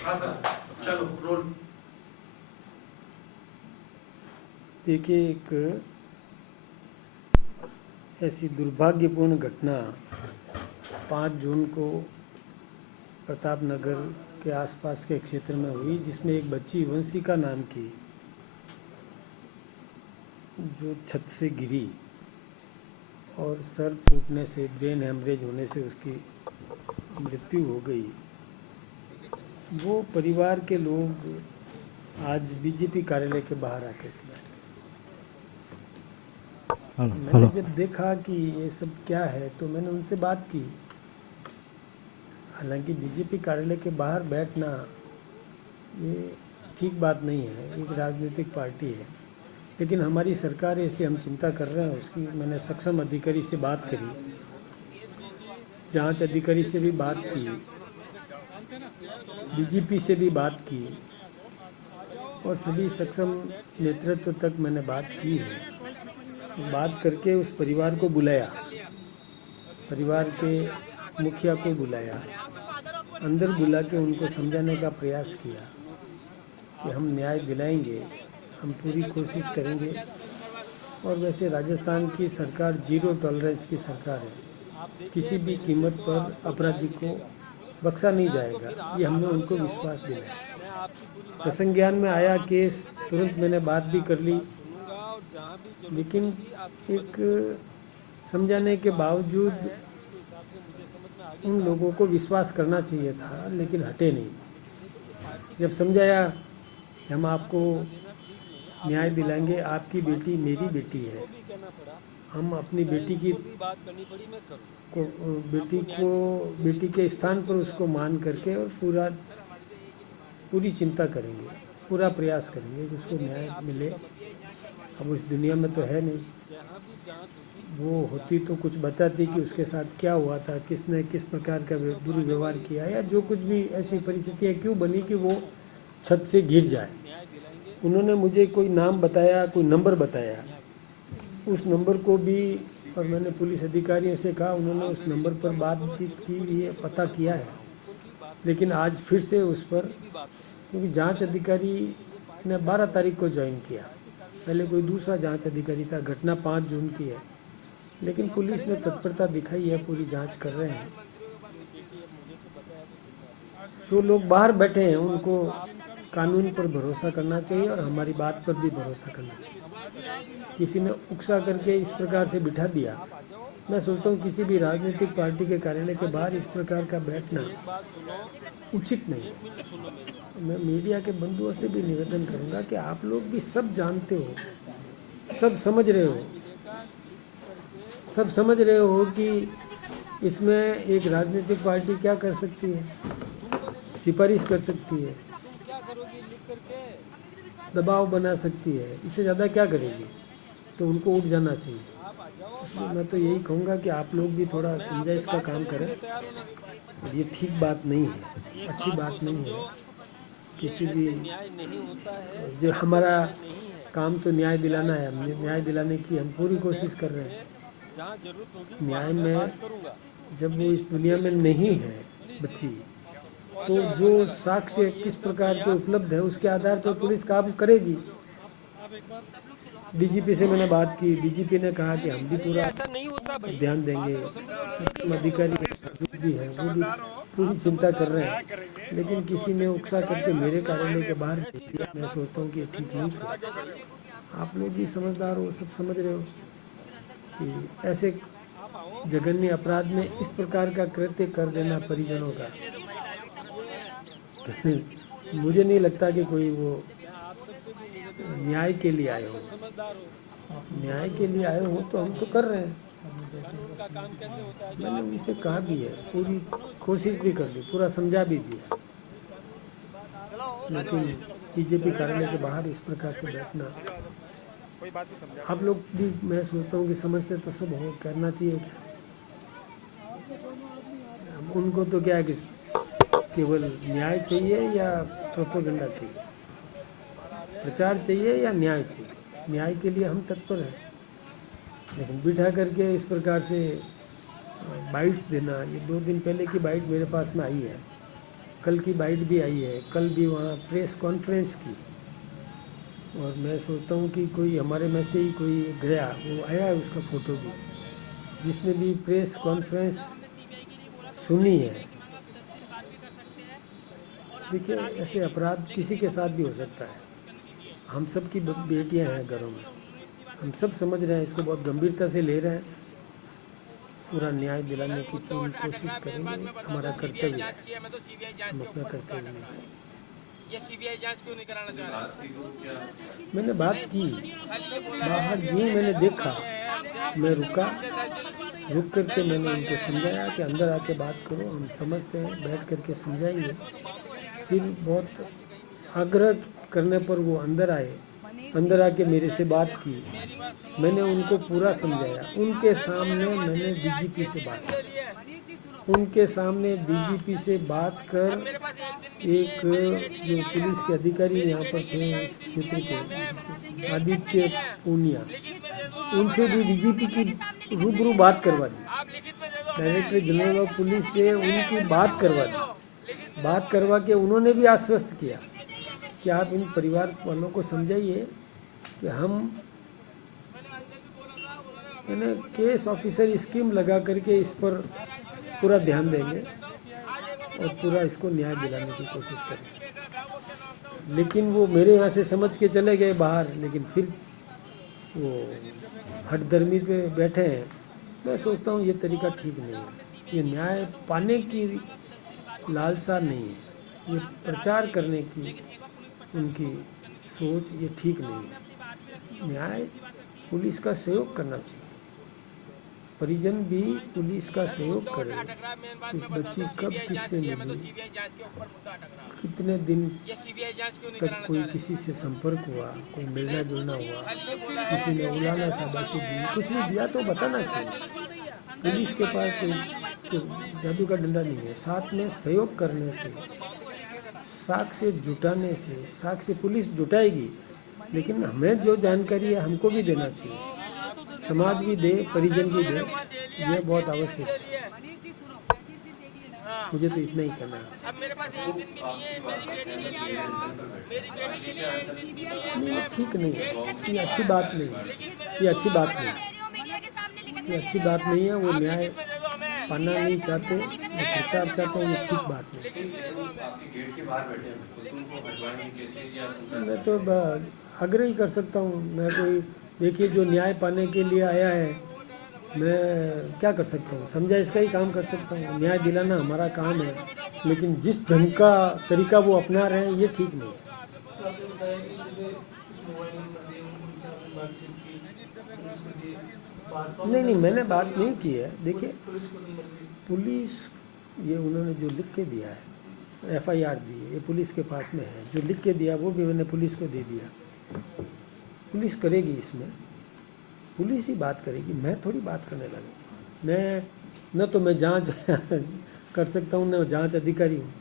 हाँ सर, चलो रोल। देखिए, एक ऐसी दुर्भाग्यपूर्ण घटना 5 जून को प्रताप नगर के आसपास के क्षेत्र में हुई, जिसमें एक बच्ची वंशिका नाम की जो छत से गिरी और सर फूटने से, ब्रेन हेमरेज होने से उसकी मृत्यु हो गई। वो परिवार के लोग आज बीजेपी कार्यालय के बाहर आकर के बैठ गए। मैंने जब देखा कि ये सब क्या है तो मैंने उनसे बात की। हालांकि बीजेपी कार्यालय के बाहर बैठना ये ठीक बात नहीं है, एक राजनीतिक पार्टी है, लेकिन हमारी सरकार है इसलिए हम चिंता कर रहे हैं उसकी। मैंने सक्षम अधिकारी से बात करी, जांच अधिकारी से भी बात की, डीजीपी से भी बात की और सभी सक्षम नेतृत्व तक मैंने बात की है। बात करके उस परिवार को बुलाया, परिवार के मुखिया को बुलाया, अंदर बुला के उनको समझाने का प्रयास किया कि हम न्याय दिलाएंगे, हम पूरी कोशिश करेंगे। और वैसे राजस्थान की सरकार जीरो टॉलरेंस की सरकार है, किसी भी कीमत पर अपराधी को बख्शा नहीं जाएगा, ये हमने उनको विश्वास दिलाया। प्रसंग ज्ञान में आया केस, तुरंत मैंने बात भी कर ली, लेकिन एक समझाने के बावजूद उन लोगों को विश्वास करना चाहिए था, लेकिन हटे नहीं। जब समझाया कि हम आपको न्याय दिलाएंगे, आपकी बेटी मेरी बेटी है, हम अपनी बेटी बेटी के स्थान पर उसको मान करके और पूरी चिंता करेंगे, पूरा प्रयास करेंगे कि उसको न्याय मिले। अब उस दुनिया में तो है नहीं, वो होती तो कुछ बताती कि उसके साथ क्या हुआ था, किसने किस प्रकार का दुर्व्यवहार किया, या जो कुछ भी ऐसी परिस्थितियाँ क्यों बनी कि वो छत से गिर जाए। उन्होंने मुझे कोई नाम बताया, कोई नंबर बताया, उस नंबर को भी, और मैंने पुलिस अधिकारियों से कहा, उन्होंने उस नंबर पर बातचीत की भी है, पता किया है, लेकिन आज फिर से उस पर, क्योंकि जांच अधिकारी ने 12 तारीख को ज्वाइन किया, पहले कोई दूसरा जांच अधिकारी था, घटना 5 जून की है, लेकिन पुलिस ने तत्परता दिखाई है, पूरी जांच कर रहे हैं। जो लोग बाहर बैठे हैं उनको कानून पर भरोसा करना चाहिए और हमारी बात पर भी भरोसा करना चाहिए। किसी ने उकसा करके इस प्रकार से बिठा दिया, मैं सोचता हूँ किसी भी राजनीतिक पार्टी के कार्यालय के बाहर इस प्रकार का बैठना उचित नहीं है। मैं मीडिया के बंधुओं से भी निवेदन करूँगा कि आप लोग भी सब जानते हो, सब समझ रहे हो, सब समझ रहे हो कि इसमें एक राजनीतिक पार्टी क्या कर सकती है, सिफारिश कर सकती है, दबाव बना सकती है, इससे ज़्यादा क्या करेगी। तो उनको उठ जाना चाहिए। इसलिए मैं तो यही कहूँगा कि आप लोग भी थोड़ा समझाइश का काम करें। ये ठीक बात नहीं है, अच्छी बात नहीं है। किसी भी, जो हमारा काम तो न्याय दिलाना है, हमने न्याय दिलाने की हम पूरी कोशिश कर रहे हैं। न्याय में जब वो इस दुनिया में नहीं है बच्ची, तो जो साक्ष्य किस प्रकार के उपलब्ध है उसके आधार पर पुलिस काम करेगी। डीजीपी से मैंने बात की, डीजीपी ने कहा कि हम भी पूरा ध्यान देंगे, सक्षम अधिकारी भी है, वो भी पूरी चिंता कर रहे हैं, लेकिन किसी ने उकसा करके मेरे कार्यालय के बाहर भेज दिया। मैं सोचता हूँ कि ठीक नहीं था। आप लोग भी समझदार हो, सब समझ रहे हो कि ऐसे जघन्य अपराध में इस प्रकार का कृत्य कर देना परिजनों का मुझे नहीं लगता कि कोई वो न्याय के लिए आए हो। न्याय के लिए आए हो तो हम तो कर रहे हैं। मैंने उनसे कहा भी है, पूरी कोशिश भी कर दी, पूरा समझा भी दिया, लेकिन बीजेपी कार्यालय के बाहर इस प्रकार से बैठना, आप लोग भी, मैं सोचता हूँ कि समझते तो सब हो, करना चाहिए क्या। उनको तो क्या है कि केवल न्याय चाहिए या प्रोपेगेंडा चाहिए, प्रचार चाहिए या न्याय चाहिए। न्याय के लिए हम तत्पर हैं, लेकिन बिठा करके इस प्रकार से बाइट्स देना, ये 2 दिन पहले की बाइट मेरे पास में आई है, कल की बाइट भी आई है, कल भी वहाँ प्रेस कॉन्फ्रेंस की। और मैं सोचता हूँ कि कोई हमारे में से ही कोई गया, वो आया है उसका फ़ोटो भी, जिसने भी प्रेस कॉन्फ्रेंस सुनी है। देखिए, ऐसे अपराध किसी के साथ भी हो सकता है। हम सब की बेटियां हैं घरों में, हम सब समझ रहे हैं, इसको बहुत गंभीरता से ले रहे हैं। पूरा न्याय दिलाने की पूरी कोशिश करेंगे, हमारा कर्तव्य है, हम अपना कर्तव्य निभाएंगे। ये सीबीआई जांच क्यों नहीं कराना चाह रहे? मैंने बात की, बाहर जी मैंने देखा, मैं रुक करके मैंने उनको समझाया कि अंदर आके बात करो, हम समझते हैं, बैठ करके समझाएंगे। फिर बहुत आग्रह करने पर वो अंदर आए, अंदर आके मेरे से बात की, मैंने उनको पूरा समझाया। उनके सामने मैंने डीजीपी से बात की, उनके सामने डीजीपी से बात कर, एक जो पुलिस के अधिकारी यहाँ पर थे इस क्षेत्र के, आदित्य पूनिया, उनसे भी डीजीपी की रूबरू बात करवा दी। डायरेक्टर जनरल ऑफ पुलिस से उनकी बात करवा दी। बात करवा के उन्होंने भी आश्वस्त किया कि आप इन परिवार वालों को समझाइए कि हम यानी केस ऑफिसर स्कीम लगा करके इस पर पूरा ध्यान देंगे और पूरा इसको न्याय दिलाने की कोशिश करेंगे। लेकिन वो मेरे यहाँ से समझ के चले गए बाहर, लेकिन फिर वो हठधर्मी पे बैठे हैं। मैं सोचता हूँ ये तरीका ठीक नहीं है, ये न्याय पाने की लालसा नहीं है, ये प्रचार करने की उनकी सोच ये ठीक नहीं है। न्याय पुलिस का सहयोग करना चाहिए, परिजन भी पुलिस का सहयोग करें कि बच्ची कब किससे मिली, कितने दिन तक कोई किसी से संपर्क हुआ, कोई मिलना जुलना हुआ, किसी ने उलाना शाबाशी दी, कुछ भी दिया तो बताना चाहिए। पुलिस के पास कोई जादू का डंडा नहीं है। साथ में सहयोग करने से, साक्ष्य जुटाने से, साक्ष्य पुलिस जुटाएगी, लेकिन हमें जो जानकारी है हमको भी देना चाहिए, समाज भी दे, परिजन भी दे, ये बहुत आवश्यक है। मुझे तो इतना ही कहना है। नहीं, ये ठीक नहीं है, ये अच्छी बात नहीं है, ये अच्छी बात नहीं है, ये अच्छी बात नहीं है। वो न्याय पाना नहीं चाहते, वो प्रचार चाहते हैं, ये ठीक बात नहीं है। मैं तो आग्रह ही कर सकता हूँ, मैं कोई देखिए जो न्याय पाने के लिए आया है, मैं क्या कर सकता हूँ, समझाइश का ही काम कर सकता हूँ। न्याय दिलाना हमारा काम है, लेकिन जिस ढंग का तरीका वो अपना रहे हैं ये ठीक नहीं है। नहीं, मैंने बात नहीं की है। देखिए, पुलिस ये उन्होंने जो लिख के दिया है, एफआईआर दी है, ये पुलिस के पास में है। जो लिख के दिया वो भी मैंने पुलिस को दे दिया। पुलिस करेगी, इसमें पुलिस ही बात करेगी, मैं थोड़ी बात करने लगूँगा। मैं न तो मैं जांच कर सकता हूँ, न जांच अधिकारी हूँ।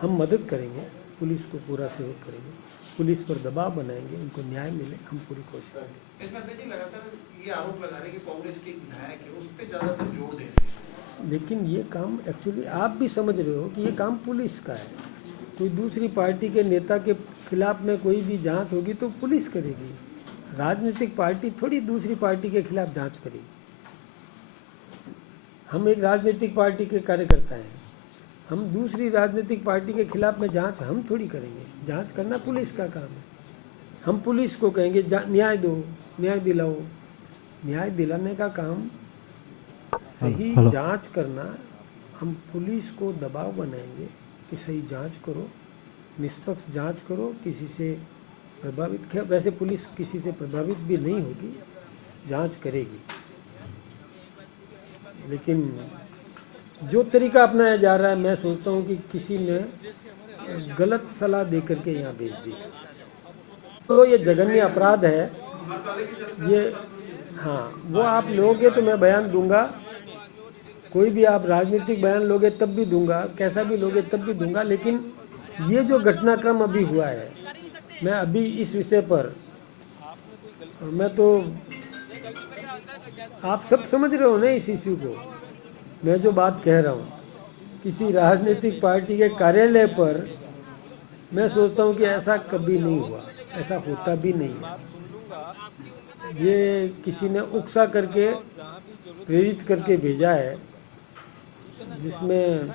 हम मदद करेंगे, पुलिस को पूरा सहयोग करेंगे, पुलिस पर दबाव बनाएंगे, उनको न्याय मिले, हम पूरी कोशिश करेंगे। लगातार ये आरोप लगा रहे हैं कि कांग्रेस के विधायक है, उस पर ज़्यादातर जोर दे रहे हैं। लेकिन ये काम एक्चुअली आप भी समझ रहे हो कि ये काम पुलिस का है। कोई दूसरी पार्टी के नेता के खिलाफ में कोई भी जांच होगी तो पुलिस करेगी। राजनीतिक पार्टी थोड़ी दूसरी पार्टी के खिलाफ जांच करेगी। हम एक राजनीतिक पार्टी के कार्यकर्ता हैं, हम दूसरी राजनीतिक पार्टी के खिलाफ में जांच हम थोड़ी करेंगे। जांच करना पुलिस का काम है। हम पुलिस को कहेंगे न्याय दो, न्याय दिलाओ। न्याय दिलाने का काम सही जांच करना। हम पुलिस को दबाव बनाएंगे कि सही जांच करो, निष्पक्ष जांच करो, किसी से प्रभावित, वैसे पुलिस किसी से प्रभावित भी नहीं होगी, जांच करेगी। लेकिन जो तरीका अपनाया जा रहा है, मैं सोचता हूँ कि किसी ने गलत सलाह दे करके यहाँ भेज दिया। तो ये जघन्य अपराध है ये। हाँ, वो आप लोगे तो मैं बयान दूंगा, कोई भी आप राजनीतिक बयान लोगे तब भी दूंगा, कैसा भी लोगे तब भी दूंगा। लेकिन ये जो घटनाक्रम अभी हुआ है, मैं अभी इस विषय पर, मैं तो, आप सब समझ रहे हो ना इस इश्यू को, मैं जो बात कह रहा हूँ किसी राजनीतिक पार्टी के कार्यालय पर मैं सोचता हूँ कि ऐसा कभी नहीं हुआ, ऐसा होता भी नहीं है। ये किसी ने उकसा करके प्रेरित करके भेजा है, जिसमें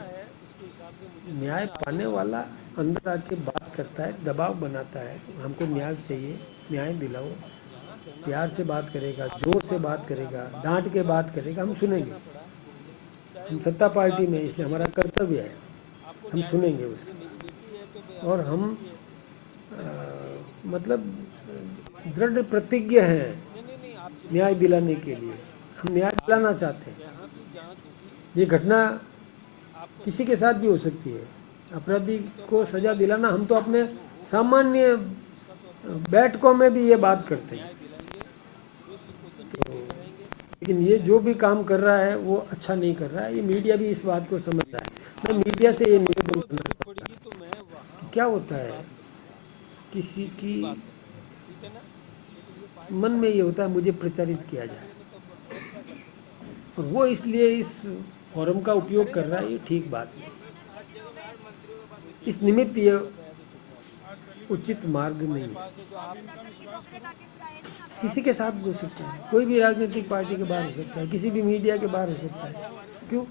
न्याय पाने वाला अंदर आके बात करता है, दबाव बनाता है, हमको न्याय चाहिए, न्याय दिलाओ, प्यार से बात करेगा, जोर से बात करेगा, डांट के बात करेगा, हम सुनेंगे। हम सत्ता पार्टी में, इसलिए हमारा कर्तव्य है, हम सुनेंगे उसके। और हम मतलब दृढ़ प्रतिज्ञ हैं न्याय दिलाने के लिए, हम न्याय दिलाना चाहते हैं। ये घटना किसी के साथ भी हो सकती है, अपराधी को सजा दिलाना, हम तो अपने सामान्य बैठकों में भी ये बात करते हैं। तो लेकिन ये जो भी काम कर रहा है वो अच्छा नहीं कर रहा है, ये मीडिया भी इस बात को समझ रहा है। मैं मीडिया से ये निवेदन करना चाहता हूं कि क्या होता है, किसी की मन में ये होता है मुझे प्रचारित किया जाए, और वो इसलिए इस फोरम का उपयोग कर रहा है, ये ठीक बात नहीं। इस निमित्त ये उचित मार्ग नहीं है। किसी के साथ हो सकता है, कोई भी राजनीतिक पार्टी के बाहर हो सकता है, किसी भी मीडिया के बाहर हो सकता है, क्यों?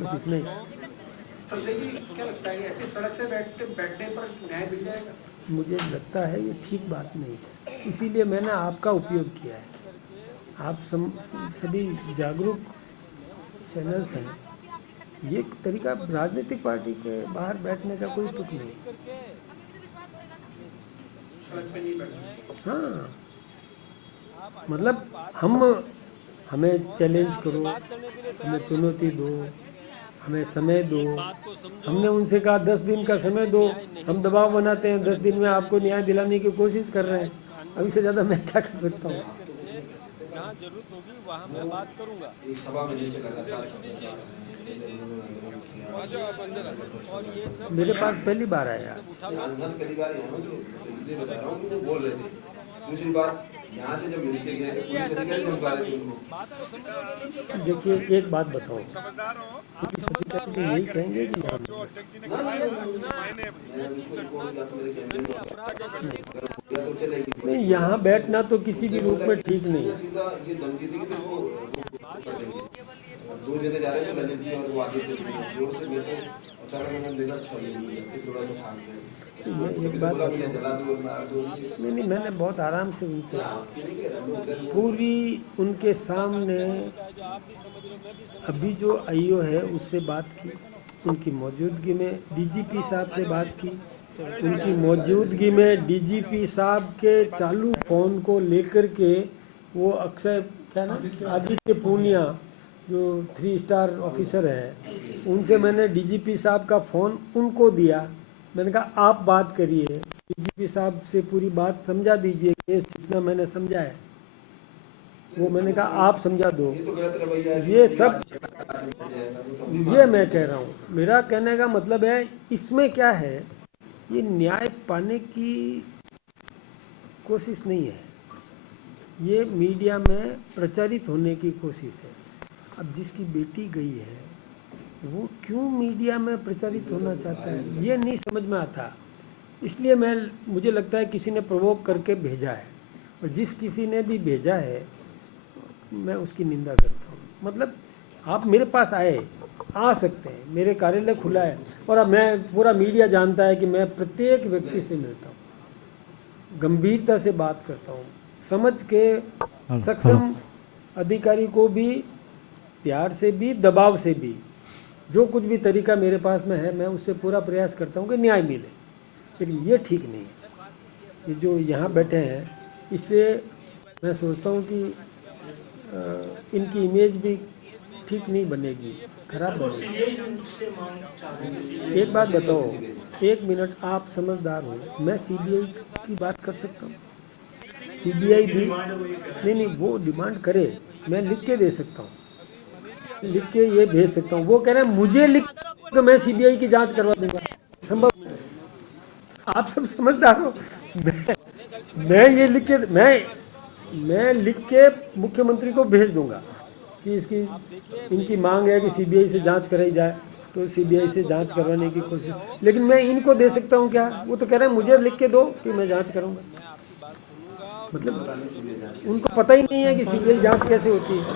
बस इतना ही। क्या लगता है ऐसे सड़क से बैठने पर न्याय मिल जाएगा? मुझे लगता है ये ठीक बात नहीं है, इसीलिए मैंने आपका उपयोग किया है। आप सभी जागरूक चैनल्स हैं, ये तरीका राजनीतिक पार्टी के बाहर बैठने का कोई तुक नहीं। सड़क पे नहीं बैठना। हाँ, मतलब हमें चैलेंज करो, हमें चुनौती दो, हमें समय दो। हमने उनसे कहा 10 दिन का समय दो, हम दबाव बनाते हैं, 10 दिन में आपको न्याय दिलाने की कोशिश कर रहे हैं। अभी से ज़्यादा मैं क्या कर सकता हूँ? जहाँ जरूरत होगी वहाँ मैं बात करूँगा। एक सभा में जैसे लगातार मेरे पास पहली बार आया। पहली बार यहाँ इसलिए बता रहा हूँ कि वो बोल रहे थे। दूसरी बात, यहाँ से जब मिलके गए तो पुलिस अधिकारी समझा रहे थे उनको। देखिए एक बात बताओ, पुलिस अधिकारी तो यही कहेंगे कि यहाँ नहीं, यहाँ बैठना तो किसी भी रूप में ठीक नहीं है। ये धमकी दी कि वो दो जने जा रहे थे, ललित जी और वो आगे जोर से बैठे, अचानक मैंने देखा छोले नहीं, थोड़ा सा शांत है। मैं एक बात बताऊँ, नहीं, मैंने बहुत आराम से उनसे पूरी उनके सामने अभी जो आईओ है उससे बात की, उनकी मौजूदगी में डीजीपी साहब से बात की, उनकी मौजूदगी में डीजीपी साहब के चालू फ़ोन को लेकर के वो अक्षय क्या ना आदित्य पूनिया जो 3 स्टार ऑफिसर है, उनसे मैंने डीजीपी साहब का फ़ोन उनको दिया। मैंने कहा आप बात करिए, डीजीपी साहब से पूरी बात समझा दीजिए, केस जितना मैंने समझा है वो मैंने कहा आप समझा दो। ये सब ये मैं कह रहा हूँ, मेरा कहने का मतलब है इसमें क्या है, ये न्याय पाने की कोशिश नहीं है, ये मीडिया में प्रचारित होने की कोशिश है। अब जिसकी बेटी गई है वो क्यों मीडिया में प्रचारित होना चाहता है, ये नहीं समझ में आता। इसलिए मुझे लगता है किसी ने प्रोवोक करके भेजा है, और जिस किसी ने भी भेजा है मैं उसकी निंदा करता हूँ। मतलब आप मेरे पास आ सकते हैं, मेरे कार्यालय खुला है, और अब मैं पूरा मीडिया जानता है कि मैं प्रत्येक व्यक्ति से मिलता हूँ, गंभीरता से बात करता हूँ, समझ के सक्षम अधिकारी को भी प्यार से भी दबाव से भी जो कुछ भी तरीका मेरे पास में है मैं उससे पूरा प्रयास करता हूँ कि न्याय मिले। लेकिन ये ठीक नहीं है, ये जो यहाँ बैठे हैं इससे मैं सोचता हूँ कि इनकी इमेज भी ठीक नहीं बनेगी, खराब बनेगी। एक बात बताओ, 1 मिनट, आप समझदार हो, मैं सीबीआई की बात कर सकता हूँ? सीबीआई भी नहीं, वो डिमांड करे, मैं लिख के दे सकता हूँ, लिख के ये भेज सकता हूँ। वो कह रहे हैं मुझे लिख के मैं सीबीआई की जांच करवा दूंगा, संभव? आप सब समझदार हो, मैं ये लिख के मैं लिख के मुख्यमंत्री को भेज दूंगा, कि इसकी इनकी मांग है कि सीबीआई से जांच कराई जाए, तो सीबीआई से जांच करवाने की कोशिश। लेकिन मैं इनको दे सकता हूँ क्या? वो तो कह रहे हैं मुझे लिख के दो कि मैं जांच करूँगा। मतलब उनको पता ही नहीं है कि सीबीआई जांच कैसे होती है।